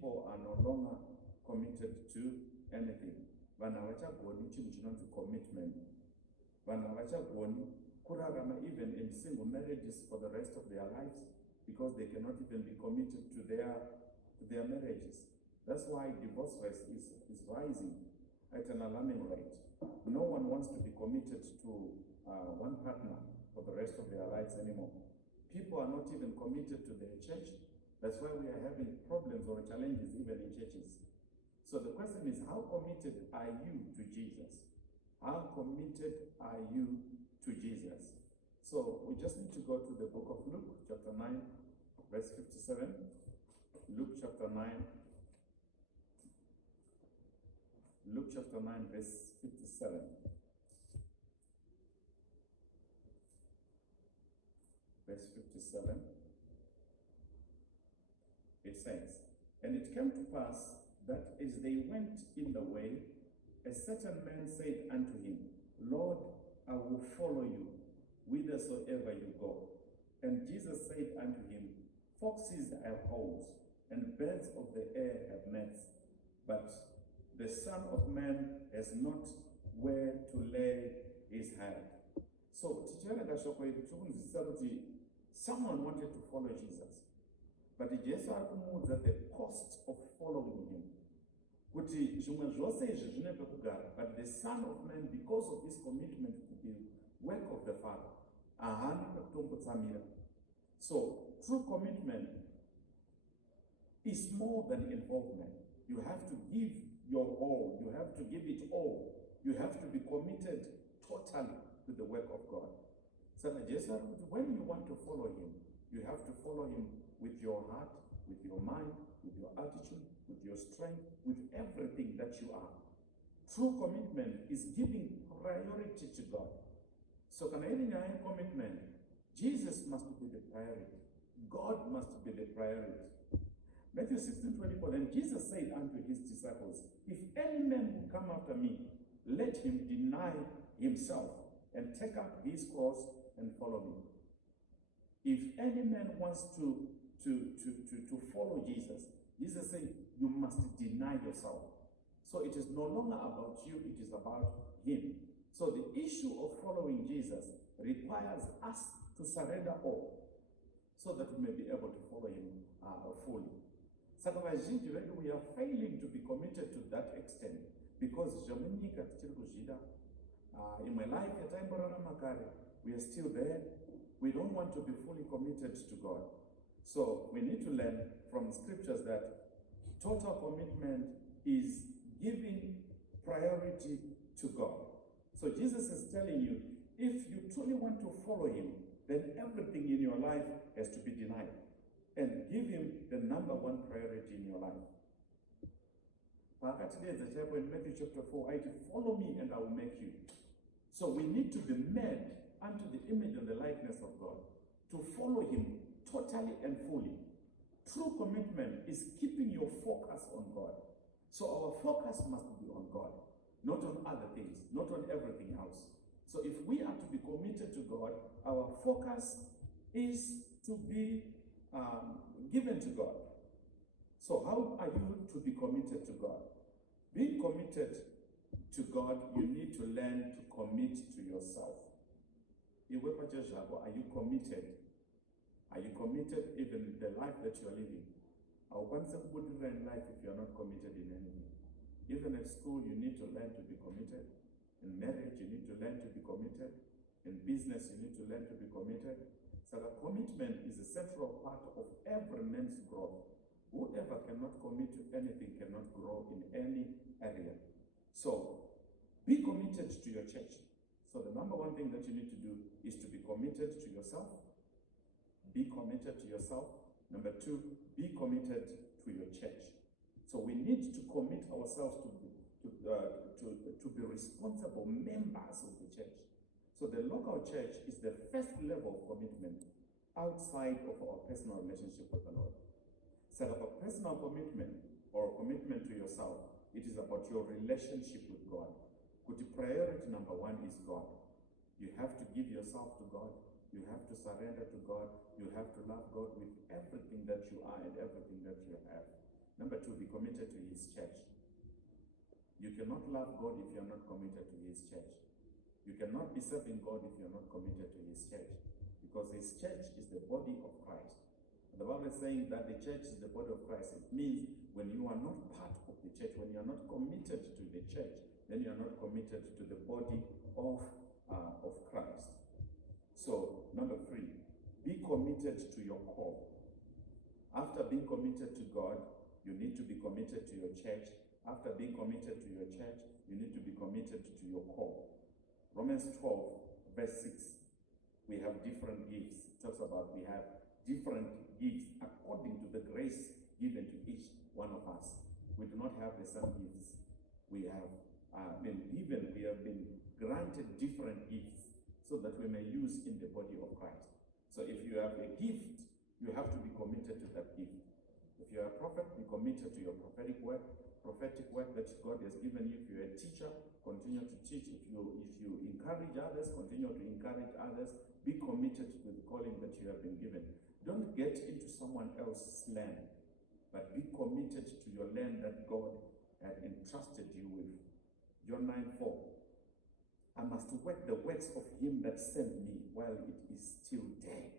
people are no longer committed to anything. Vanhu havachagoni chinhu chinonzi commitment. Vanhu havachagoni kurarama even in single marriages for the rest of their lives because they cannot even be committed to their marriages. That's why divorce rate is rising at an alarming rate. No one wants to be committed to one partner for the rest of their lives anymore. People are not even committed to their church. That's why we are having problems or challenges even in churches. So the question is, how committed are you to Jesus? How committed are you to Jesus? So we just need to go to the book of Luke, chapter 9, verse 57. Luke chapter 9. Luke chapter 9, verse 57. Verse 57. It says, "And it came to pass that as they went in the way, a certain man said unto him, Lord, I will follow you whithersoever you go. And Jesus said unto him, Foxes have holes, and birds of the air have nets, but the Son of Man has not where to lay his head." So, someone wanted to follow Jesus, but Jesus at the cost of following him. But the Son of Man, because of his commitment to the work of the Father, so true commitment is more than involvement. You have to give your all. You have to give it all. You have to be committed totally to the work of God. So when you want to follow him, you have to follow him with your heart, with your mind, with your attitude, with your strength, with everything that you are. True commitment is giving priority to God. So can any commitment, Jesus must be the priority. God must be the priority. Matthew 16:24, "And Jesus said unto his disciples, If any man will come after me, let him deny himself and take up his cross and follow me." If any man wants to follow Jesus, Jesus said, you must deny yourself. So it is no longer about you, it is about him. So the issue of following Jesus requires us to surrender all so that we may be able to follow him fully. So we are failing to be committed to that extent because in my life we are still there. We don't want to be fully committed to God. So we need to learn from scriptures that total commitment is giving priority to God. So Jesus is telling you, if you truly want to follow him, then everything in your life has to be denied and give him the number one priority in your life. In Matthew chapter 4, I say, follow me and I will make you. So we need to be made unto the image and the likeness of God, to follow him totally and fully. True commitment is keeping your focus on God. So our focus must be on God, not on other things, not on everything else. So if we are to be committed to God, our focus is to be given to God. So how are you to be committed to God? Being committed to God, you need to learn to commit to yourself. Are you committed? Are you committed even in the life that you are living? I want to put you in life if you are not committed in anything. Even at school, you need to learn to be committed. In marriage, you need to learn to be committed. In business, you need to learn to be committed. So the commitment is a central part of every man's growth. Whoever cannot commit to anything cannot grow in any area. So be committed to your church. So the number one thing that you need to do is to be committed to yourself. Be committed to yourself. Number two, be committed to your church. So we need to commit ourselves to be responsible members of the church. So the local church is the first level of commitment outside of our personal relationship with the Lord. So a personal commitment or commitment to yourself, it is about your relationship with God. The priority number one is God. You have to give yourself to God. You have to surrender to God. You have to love God with everything that you are and everything that you have. Number two, be committed to his church. You cannot love God if you're not committed to his church. You cannot be serving God if you're not committed to his church, because his church is the body of Christ. And the Bible is saying that the church is the body of Christ. It means when you are not part of the church, when you are not committed to the church, then you are not committed to the body of Christ. So, number three, be committed to your call. After being committed to God, you need to be committed to your church. After being committed to your church, you need to be committed to your call. Romans 12, verse 6. We have different gifts. It talks about we have different gifts according to the grace given to each one of us. We do not have the same gifts. We have been granted different gifts so that we may use in the body of Christ. So if you have a gift, you have to be committed to that gift. If you're a prophet, be committed to your prophetic work that God has given you. If you're a teacher, continue to teach. If you encourage others, continue to encourage others. Be committed to the calling that you have been given. Don't get into someone else's land, but be committed to your land that God had entrusted you with. John 9:4. I must work the works of him that sent me while it is still day.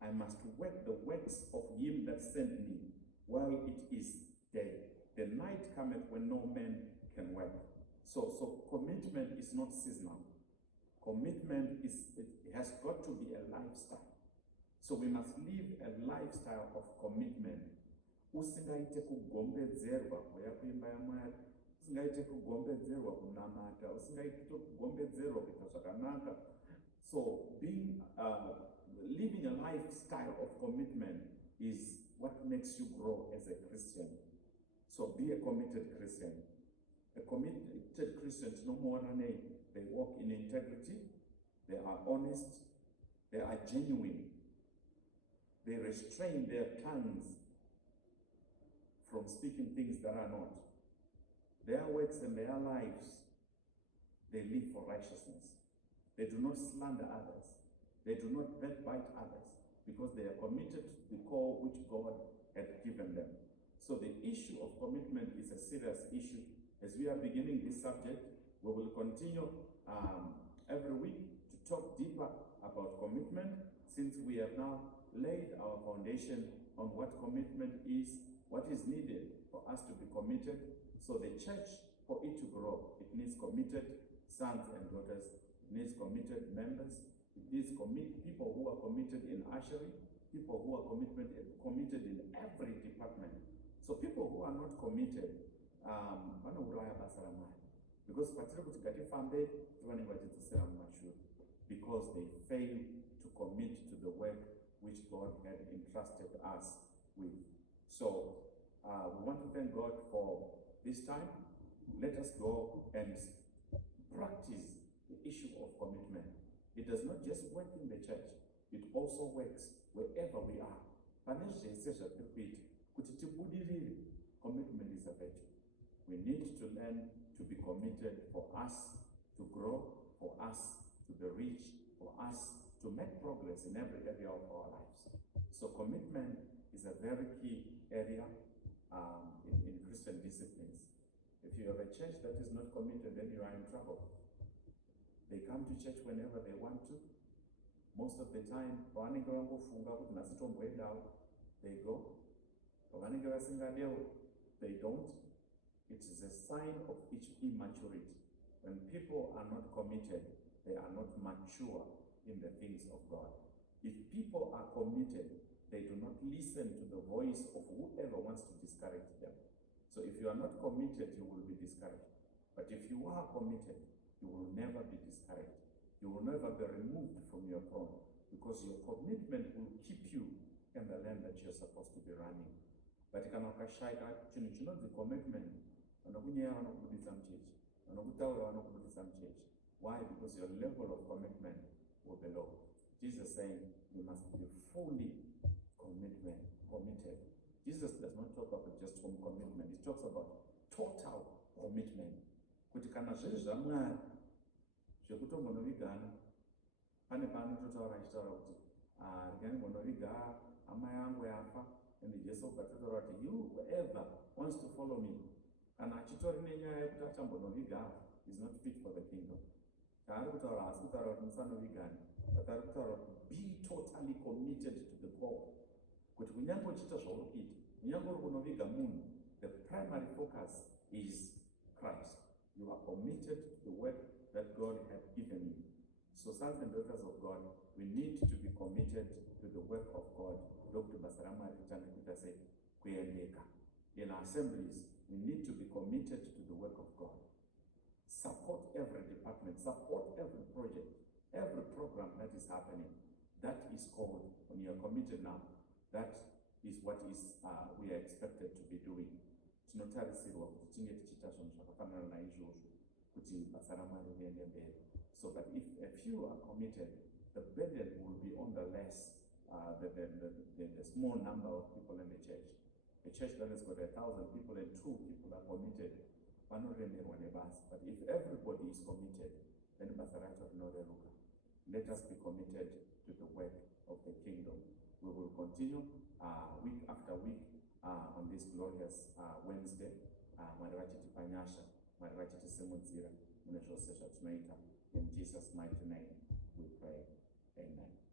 I must work the works of him that sent me while it is day. The night cometh when no man can work. So commitment is not seasonal. Commitment it has got to be a lifestyle. So we must live a lifestyle of commitment. Usingaite kugombedzerwa kuya kuimba yaMwari, usingaite kugombedzerwa kunamata, usingaite kugombedzerwa kuita zvakanaka. So living a lifestyle of commitment is what makes you grow as a Christian. So be a committed Christian. A committed Christian, no more than they walk in integrity, they are honest, they are genuine, they restrain their tongues from speaking things that are not. Their works and their lives, they live for righteousness. They do not slander others. They do not backbite others, because they are committed to the call which God had given them. So the issue of commitment is a serious issue. As we are beginning this subject, we will continue every week to talk deeper about commitment, since we have now laid our foundation on what commitment is, what is needed for us to be committed. So the church, for it to grow, it needs committed sons and daughters. It needs committed members. It needs people who are committed in ushering, people who are committed in every department. So people who are not committed, because because they fail to commit to the work which God had entrusted us with. So we want to thank God for this time. Let us go and practice the issue of commitment. It does not just work in the church, it also works wherever we are. Commitment is a virtue. We need to learn to be committed for us to grow, for us to be rich, for us to make progress in every area of our lives. So commitment is a very key area in Christian disciplines. If you have a church that is not committed, then you are in trouble. They come to church whenever they want to. Most of the time, they go. They don't. It is a sign of immaturity. When people are not committed, they are not mature in the things of God. If people are committed, they do not listen to the voice of whoever wants to discourage them. So if you are not committed, you will be discouraged. But if you are committed, you will never be discouraged. You will never be removed from your throne, because your commitment will keep you in the land that you're supposed to be running. But you cannot the commitment. Why? Because your level of commitment will be low. Jesus is saying you must be fully committed. Jesus does not talk about just home commitment. He talks about total commitment. Kuti kana zviri zvaMwari zvekutombonovigana, pane paanototaura achitaura kuti regai ndimbonoviga hama yangu yafa, and Jesu ukataura kuti whoever wants to follow me, kana achitori nenyaya yekuti achambonoviga is not fit for the kingdom. Taari kutaura asi kutaura kuti musanovigana, but ari kutaura kuti be totally committed to the call. Kuti kunyange uchiita zvauri kuita, kunyange uri kunoviga munhu, the primary focus is Christ. You are committed to the work that God has given you. So sons and daughters of God, we need to be committed to the work of God. Dr. Basarama Ritanikuta said, in assemblies, we need to be committed to the work of God. Support every department, support every project, every program that is happening. That is called, when you are committed now, that is what is we are expected to be doing. Tinotarisirwa kuti tinge tichiita zvinhu zvakafanana naizvozvo kuti basa raMwari riende mberi. So that if a few are committed, the burden will be on the less, the small number of people in the church. A church that has got 1,000 people and 2 people are committed, but if everybody is committed, then basa racho rinoreruka. Let us be committed to the work of the kingdom. We will continue week after week on this glorious Wednesday. Mwari vachitipanyasha, Mwari vachitisimudzira mune zvose zvatinoita. In Jesus' mighty name we pray. Amen.